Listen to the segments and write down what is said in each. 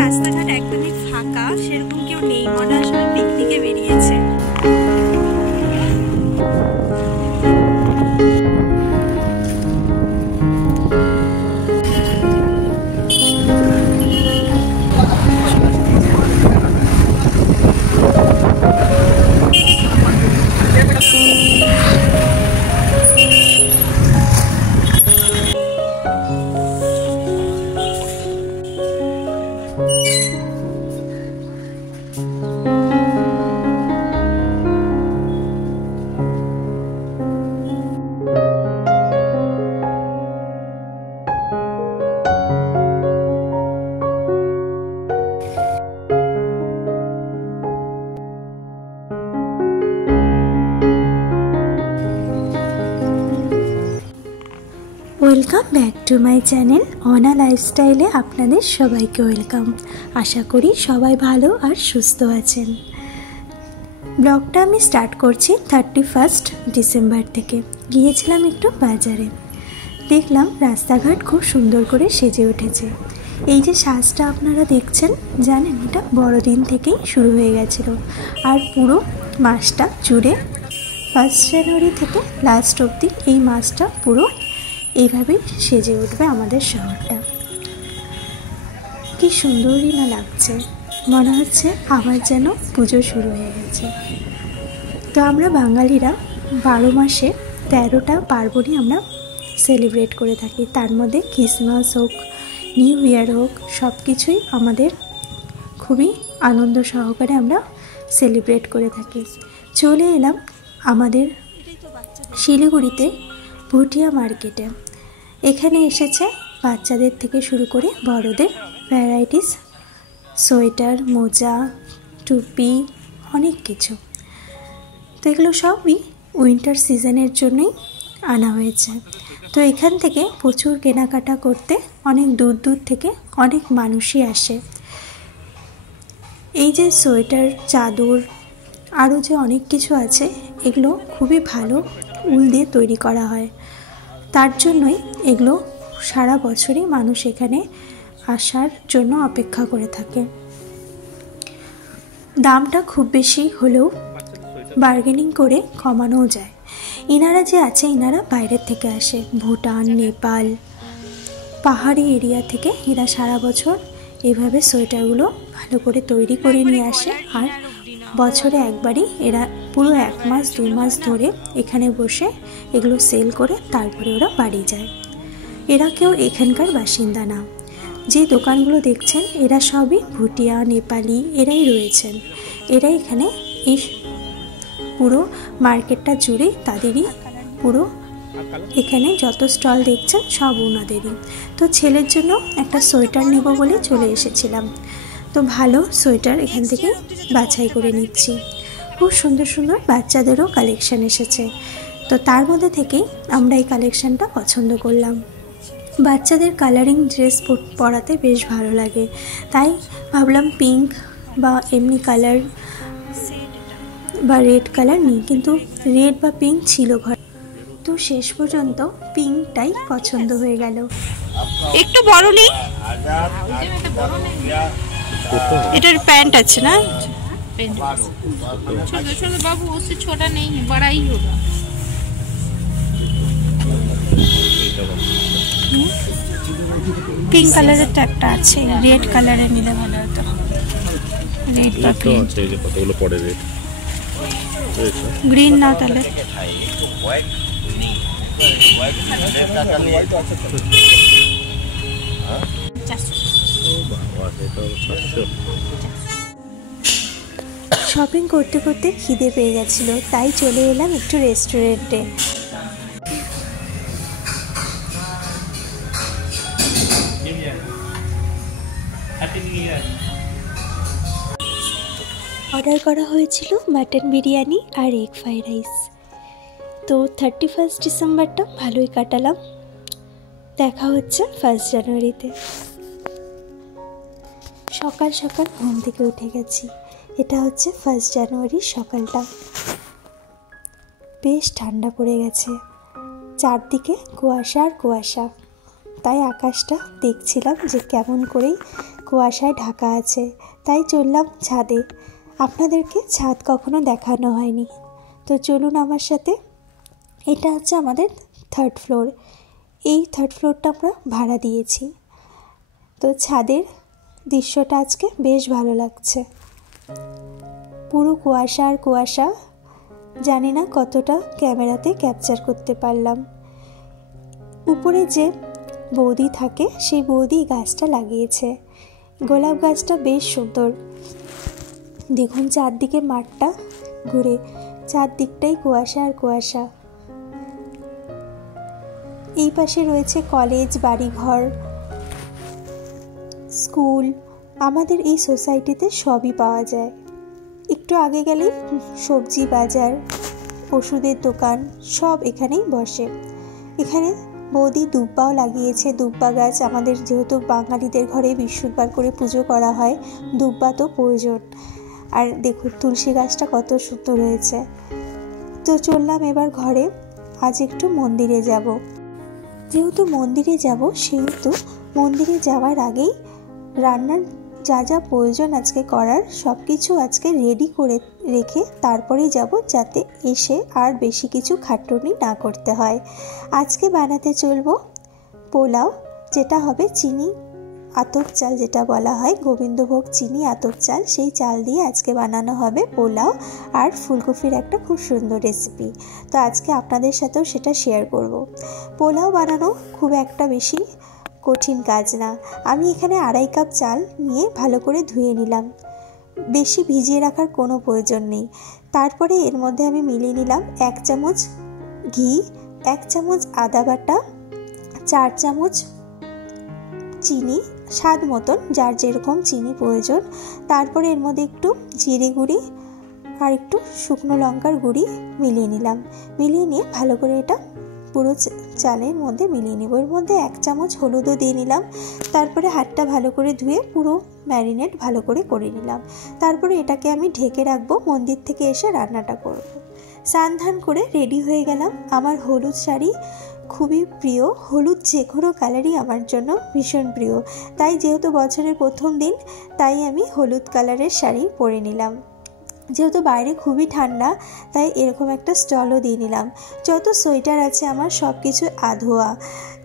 রাস্তাঘাট একদমই ফাঁকা, সেরকম কেউ নেই, মনে হয় সবাই পিকনিকে বেরিয়েছে। Welcome back to my channel অনা লাইফস্টাইলে আপনাদের সবাইকে ওয়েলকাম। আশা করি সবাই ভালো আর সুস্থ আছেন। ব্লগটা আমি স্টার্ট করছি 31 ডিসেম্বর থেকে। গিয়েছিলাম একটু বাজারে, দেখলাম রাস্তাঘাট খুব সুন্দর করে সেজে উঠেছে। এই যে সাজটা আপনারা দেখছেন, জানেন এটা বড়দিন থেকেই শুরু হয়ে গেছিল, আর পুরো মাসটা জুড়ে 1 জানুয়ারি থেকে লাস্ট অবধি এই মাসটা পুরো এইভাবেই সেজে উঠবে আমাদের শহরটা। কি সুন্দরই না লাগছে, মনে হচ্ছে আবার যেন পুজো শুরু হয়ে গেছে। তো আমরা বাঙালিরা 12 মাসে 13টা পার্বণই আমরা সেলিব্রেট করে থাকি। তার মধ্যে ক্রিসমাস হোক, নিউ ইয়ার হোক, সব কিছুই আমাদের খুবই আনন্দ সহকারে আমরা সেলিব্রেট করে থাকি। চলে এলাম আমাদের শিলিগুড়িতে ভুটিয়া মার্কেটে। এখানে এসেছে বাচ্চাদের থেকে শুরু করে বড়দের ভ্যারাইটিস, সোয়েটার, মোজা, টুপি, অনেক কিছু। তো এগুলো সবই উইন্টার সিজনের জন্যই আনা হয়েছে। তো এখান থেকে প্রচুর কেনাকাটা করতে অনেক দূর দূর থেকে অনেক মানুষই আসে। এই যে সোয়েটার, চাদর, আরও যে অনেক কিছু আছে, এগুলো খুবই ভালো উল দিয়ে তৈরি করা হয়। তার জন্যই এগুলো সারা বছরই মানুষ এখানে আসার জন্য অপেক্ষা করে থাকে। দামটা খুব বেশি হলেও বার্গেনিং করে কমানোও যায়। ইনারা যে আছে, ইনারা বাইরের থেকে আসে, ভুটান, নেপাল, পাহাড়ি এরিয়া থেকে এরা সারা বছর এইভাবে সোয়েটারগুলো ভালো করে তৈরি করে নিয়ে আসে। আর বছরে একবারই এরা পুরো 1 মাস 2 মাস ধরে এখানে বসে এগুলো সেল করে তারপরে ওরা বাড়ি যায়। এরা কেউ এখানকার বাসিন্দা না। যে দোকানগুলো দেখছেন এরা সবই ভুটিয়া, নেপালি এরাই রয়েছেন। এরা এখানে এই পুরো মার্কেটটা জুড়ে তাদেরই পুরো, এখানে যত স্টল দেখছেন সব ওনাদেরই। তো ছেলের জন্য একটা সোয়েটার নেব বলে চলে এসেছিলাম। তো ভালো সোয়েটার এখান থেকে বাছাই করে নিচ্ছি। খুব সুন্দর সুন্দর বাচ্চাদেরও কালেকশান এসেছে। তো তার মধ্যে থেকেই আমরা এই কালেকশানটা পছন্দ করলাম। বাচ্চাদের কালারিং ড্রেস পরাতে বেশ ভালো লাগে, তাই ভাবলাম পিঙ্ক বা এমনি কালার বা রেড কালার নিই, কিন্তু রেড বা পিঙ্ক ছিল ঘরে। তো শেষ পর্যন্ত পিঙ্কটাই পছন্দ হয়ে গেল। একটু বড় নেই, এটার প্যান্ট আছে না? बाबू उससे छोटा नहीं है, बड़ा ही होगा। পিঙ্ক কালারের তো একটা আছে, রেড কালারের নিলে ভালো হতো। রেড বা পিঙ্ক, কতগুলো পড়ে রেড, গ্রিন না তাহলে শপিং করতে করতে খিদে পেয়ে গেছিল, তাই চলে এলাম একটু রেস্টুরেন্টে। অর্ডার করা হয়েছিল মাটন বিরিয়ানি আর এগ ফ্রাইড রাইস। তো 31 ডিসেম্বরটা ভালোই কাটালাম। দেখা হচ্ছে 1 জানুয়ারিতে। সকাল সকাল ঘুম থেকে উঠে গেছি। এটা হচ্ছে 1 জানুয়ারির সকালটা। বেশ ঠান্ডা পড়ে গেছে, চারদিকে কুয়াশা আর কুয়াশা। তাই আকাশটা দেখছিলাম যে কেমন করেই কুয়াশায় ঢাকা আছে। তাই চললাম ছাদে। আপনাদেরকে ছাদ কখনো দেখানো হয়নি, তো চলুন আমার সাথে। এটা হচ্ছে আমাদের 3rd ফ্লোর। এই 3rd ফ্লোরটা আমরা ভাড়া দিয়েছি। তো ছাদের দৃশ্যটা আজকে বেশ ভালো লাগছে। পুরো কুয়াশা আর কুয়াশা, জানি না কতটা ক্যামেরাতে ক্যাপচার করতে পারলাম। উপরে যে বৌদি থাকে সেই বৌদি গাছটা লাগিয়েছে। গোলাপ গাছটা বেশ সুন্দর। দেখুন চারদিকে মাঠটা ঘুরে, চারদিকটাই কুয়াশা আর কুয়াশা। এই পাশে রয়েছে কলেজ, বাড়িঘর, স্কুল। আমাদের এই সোসাইটিতে সবই পাওয়া যায়। একটু আগে গেলেই সবজি বাজার, ওষুধের দোকান সব এখানেই বসে। এখানে বৌদি দুব্বাও লাগিয়েছে। দুব্বা গাছ আমাদের যেহেতু বাঙালিদের ঘরে বৃহস্পতিবার করে পুজো করা হয়, দুব্বা তো প্রয়োজন। আর দেখুন তুলসী গাছটা কত সুন্দর হয়েছে। তো চললাম এবার ঘরে। আজ একটু মন্দিরে যাব। যেহেতু মন্দিরে যাব সেহেতু মন্দিরে যাওয়ার আগেই রান্নার যা যা প্রয়োজন আজকে করার সব কিছু আজকে রেডি করে রেখে তারপরেই যাব, যাতে এসে আর বেশি কিছু খাটুনি না করতে হয়। আজকে বানাতে চলবো পোলাও, যেটা হবে চিনি আতপ চাল, যেটা বলা হয় গোবিন্দভোগ চিনি আতপ চাল, সেই চাল দিয়ে আজকে বানানো হবে পোলাও আর ফুলকপির একটা খুব সুন্দর রেসিপি। তো আজকে আপনাদের সাথেও সেটা শেয়ার করব। পোলাও বানানো খুব একটা বেশি কঠিন কাজ না। আমি এখানে 2.5 কাপ চাল নিয়ে ভালো করে ধুয়ে নিলাম। বেশি ভিজিয়ে রাখার কোনো প্রয়োজন নেই। তারপরে এর মধ্যে আমি মিলিয়ে নিলাম 1 চামচ ঘি, 1 চামচ আদা বাটা, 4 চামচ চিনি স্বাদ মতন, যার যেরকম চিনি প্রয়োজন। তারপরে এর মধ্যে একটু জিরে গুঁড়ি আর একটু শুকনো লঙ্কার গুঁড়ি মিলিয়ে নিলাম। মিলিয়ে নিয়ে ভালো করে এটা পুরো চালের মধ্যে মিলিয়ে নেব। এর মধ্যে 1 চামচ হলুদও দিয়ে নিলাম। তারপরে হাতটা ভালো করে ধুয়ে পুরো ম্যারিনেট ভালো করে নিলাম। তারপরে এটাকে আমি ঢেকে রাখবো, মন্দির থেকে এসে রান্নাটা করব। স্নান ধান করে রেডি হয়ে গেলাম। আমার হলুদ শাড়ি খুবই প্রিয়। হলুদ যে কোনো কালারই আমার জন্য ভীষণ প্রিয়। তাই যেহেতু বছরের প্রথম দিন, তাই আমি হলুদ কালারের শাড়ি পরে নিলাম। যেহেতু বাইরে খুবই ঠান্ডা, তাই এরকম একটা স্টলও দিয়ে নিলাম। যত সোয়েটার আছে আমার সব কিছু আধোয়া,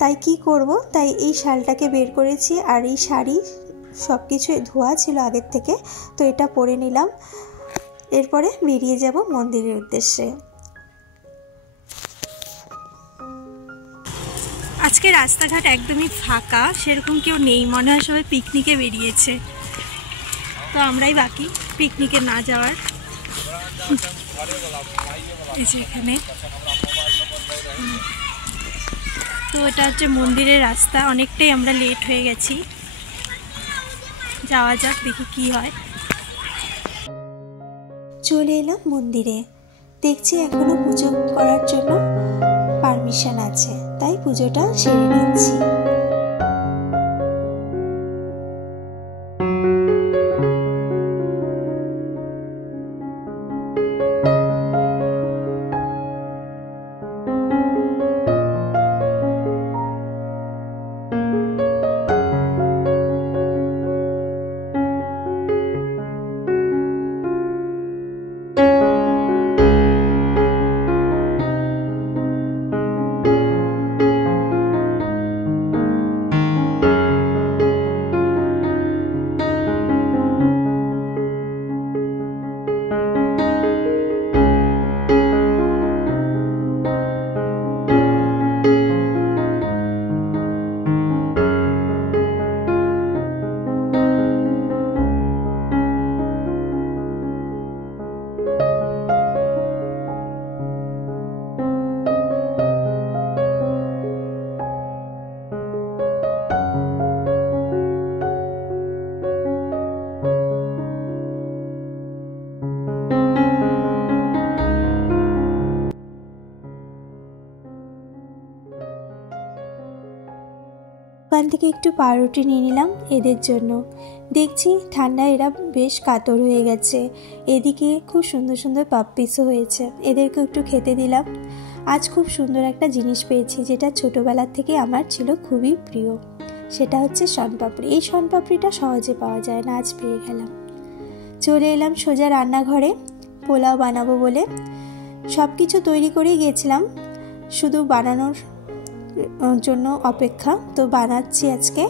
তাই কি করব, তাই এই শালটাকে বের করেছি। আর এই শাড়ি সব কিছু ধোয়া ছিল আগের থেকে, তো এটা পরে নিলাম। এরপরে বেরিয়ে যাব মন্দিরের উদ্দেশ্যে। আজকে রাস্তাঘাট একদমই ফাঁকা, সেরকম কেউ নেই। মনে হয় সবাই পিকনিকে বেরিয়েছে, তো আমরাই বাকি পিকনিকে না যাওয়ার। এই যে এখানে, তো এটা হচ্ছে মন্দিরের রাস্তা। অনেকটাই আমরা লেট হয়ে গেছি, যাওয়া যাক, দেখি কি হয়। চলে এলাম মন্দিরে। দেখছি এখনো পুজো করার জন্য পারমিশন আছে, তাই পুজোটা সেরে নিচ্ছি। দোকান থেকে একটু পাউরুটি নিয়ে নিলাম এদের জন্য। দেখছি ঠান্ডায় এরা বেশ কাতর হয়ে গেছে। এদিকে খুব সুন্দর সুন্দর পাপ্পিসও হয়েছে, এদেরকে একটু খেতে দিলাম। আজ খুব সুন্দর একটা জিনিস পেয়েছি, যেটা ছোটোবেলার থেকে আমার ছিল খুবই প্রিয়। সেটা হচ্ছে শনপাপড়ি। এই শনপাপড়িটা সহজে পাওয়া যায় না, আজ পেয়ে গেলাম। চলে এলাম সোজা রান্নাঘরে পোলাও বানাবো বলে। সব কিছু তৈরি করেই গেছিলাম, শুধু বানানোর জন্য অপেক্ষা। তো বানাচ্ছি আজকে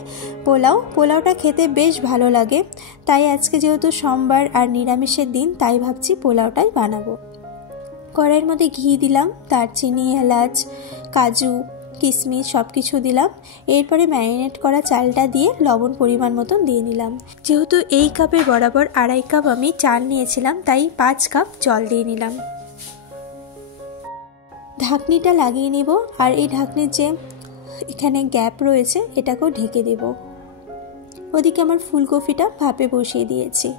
পোলাওটা খেতে বেশ ভালো লাগে, তাই আজকে যেহেতু সোমবার আর নিরামিষের দিন, তাই ভাবছি পোলাওটাই বানাবো। কড়াইয়ের মধ্যে ঘি দিলাম, দারচিনি, এলাচ, কাজু, কিশমিশ সব কিছু দিলাম। এরপরে ম্যারিনেট করা চালটা দিয়ে লবণ পরিমাণ মতন দিয়ে নিলাম। যেহেতু এই কাপের বরাবর 2.5 কাপ আমি চাল নিয়েছিলাম, তাই 5 কাপ জল দিয়ে নিলাম। ঢাকনিটা লাগিয়ে নেব, আর এই ঢাকনির যে এখানে গ্যাপ রয়েছে এটাকেও ঢেকে দেব। ওদিকে আমার ফুলকপিটা ভাপে বসিয়ে দিয়েছি।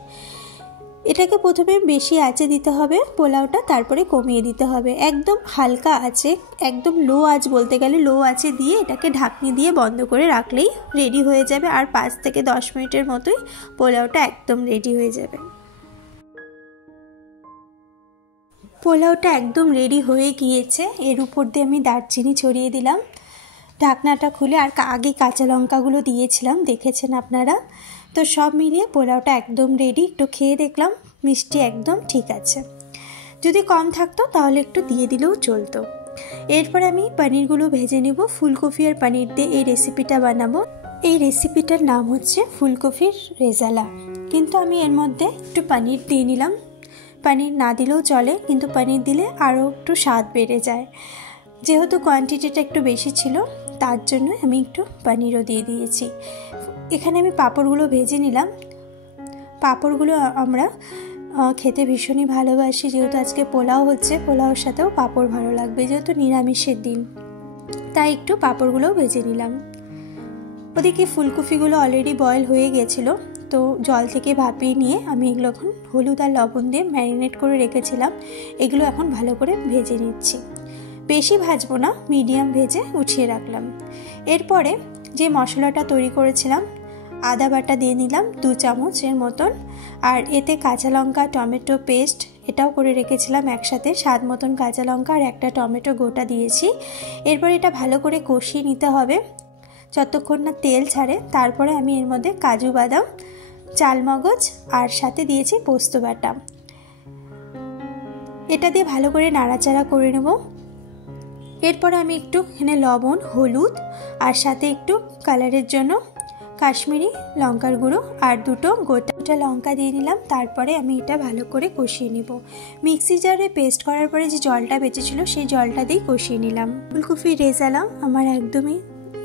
এটাকে প্রথমে বেশি আঁচে দিতে হবে পোলাওটা, তারপরে কমিয়ে দিতে হবে। একদম হালকা আঁচে, একদম লো আঁচ বলতে গেলে লো আঁচে দিয়ে এটাকে ঢাকনি দিয়ে বন্ধ করে রাখলেই রেডি হয়ে যাবে। আর 5 থেকে 10 মিনিটের মতোই পোলাওটা একদম রেডি হয়ে যাবে। পোলাওটা একদম রেডি হয়ে গিয়েছে। এর উপর দিয়ে আমি দারচিনি ছড়িয়ে দিলাম। ঢাকনাটা খুলে, আর আগে কাঁচা লঙ্কাগুলো দিয়েছিলাম, দেখেছেন আপনারা। তো সব মিলিয়ে পোলাওটা একদম রেডি। একটু খেয়ে দেখলাম, মিষ্টি একদম ঠিক আছে। যদি কম থাকতো তাহলে একটু দিয়ে দিলেও চলতো। এরপরে আমি পনিরগুলো ভেজে নেব। ফুলকপি আর পনির দিয়ে এই রেসিপিটা বানাবো। এই রেসিপিটার নাম হচ্ছে ফুলকপির রেজালা, কিন্তু আমি এর মধ্যে একটু পনির দিয়ে নিলাম। পনির না দিলেও চলে, কিন্তু পনির দিলে আরও একটু স্বাদ বেড়ে যায়। যেহেতু কোয়ান্টিটিটা একটু বেশি ছিল, তার জন্য আমি একটু পনিরও দিয়ে দিয়েছি। এখানে আমি পাঁপড়গুলো ভেজে নিলাম। পাঁপড়গুলো আমরা খেতে ভীষণই ভালোবাসি, যেহেতু আজকে পোলাও হচ্ছে, পোলাওর সাথেও পাঁপড় ভালো লাগবে, যেহেতু নিরামিষের দিন, তাই একটু পাঁপড়গুলোও ভেজে নিলাম। ওদিকে ফুলকপিগুলো অলরেডি বয়েল হয়ে গেছিলো, তো জল থেকে ভাপিয়ে নিয়ে আমি এগুলো এখন হলুদ আর লবণ দিয়ে ম্যারিনেট করে রেখেছিলাম। এগুলো এখন ভালো করে ভেজে নিচ্ছি। বেশি ভাজবো না, মিডিয়াম ভেজে উঠিয়ে রাখলাম। এরপরে যে মশলাটা তৈরি করেছিলাম, আদা বাটা দিয়ে নিলাম 2 চামচের মতন, আর এতে কাঁচা লঙ্কা, টমেটো পেস্ট এটাও করে রেখেছিলাম একসাথে, স্বাদ মতন কাঁচা লঙ্কা আর একটা টমেটো গোটা দিয়েছি। এরপর এটা ভালো করে কষিয়ে নিতে হবে যতক্ষণ না তেল ছাড়ে। তারপরে আমি এর মধ্যে কাজু বাদাম, চালমগজ আর সাথে দিয়েছি পোস্ত বাটা। এটা দিয়ে ভালো করে নাড়াচাড়া করে নেব। এরপরে আমি একটু এখানে লবণ, হলুদ আর সাথে একটু কালারের জন্য কাশ্মীরি লঙ্কার গুঁড়ো আর 2টো গোটা লঙ্কা দিয়ে নিলাম। তারপরে আমি এটা ভালো করে কষিয়ে নেব। মিক্সি জারে পেস্ট করার পরে যে জলটা বেঁচেছিল, সেই জলটা দিয়ে কষিয়ে নিলাম। ফুলকপির রেজালা আমার একদমই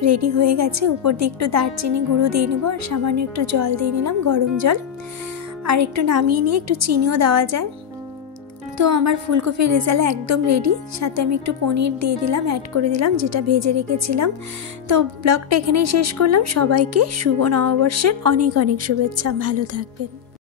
রেডি হয়ে গেছে। উপর দিয়ে একটু দারচিনি গুঁড়ো দিয়ে নেব, আর সামান্য একটু জল দিয়ে নিলাম, গরম জল। আর একটু নামিয়ে নিয়ে একটু চিনিও দেওয়া যায়। তো আমার ফুলকপির রেজালা একদম রেডি। সাথে আমি একটু পনির দিয়ে দিলাম, অ্যাড করে দিলাম, যেটা ভেজে রেখেছিলাম। তো ব্লগটা এখানেই শেষ করলাম। সবাইকে শুভ নববর্ষের অনেক অনেক শুভেচ্ছা। ভালো থাকবেন।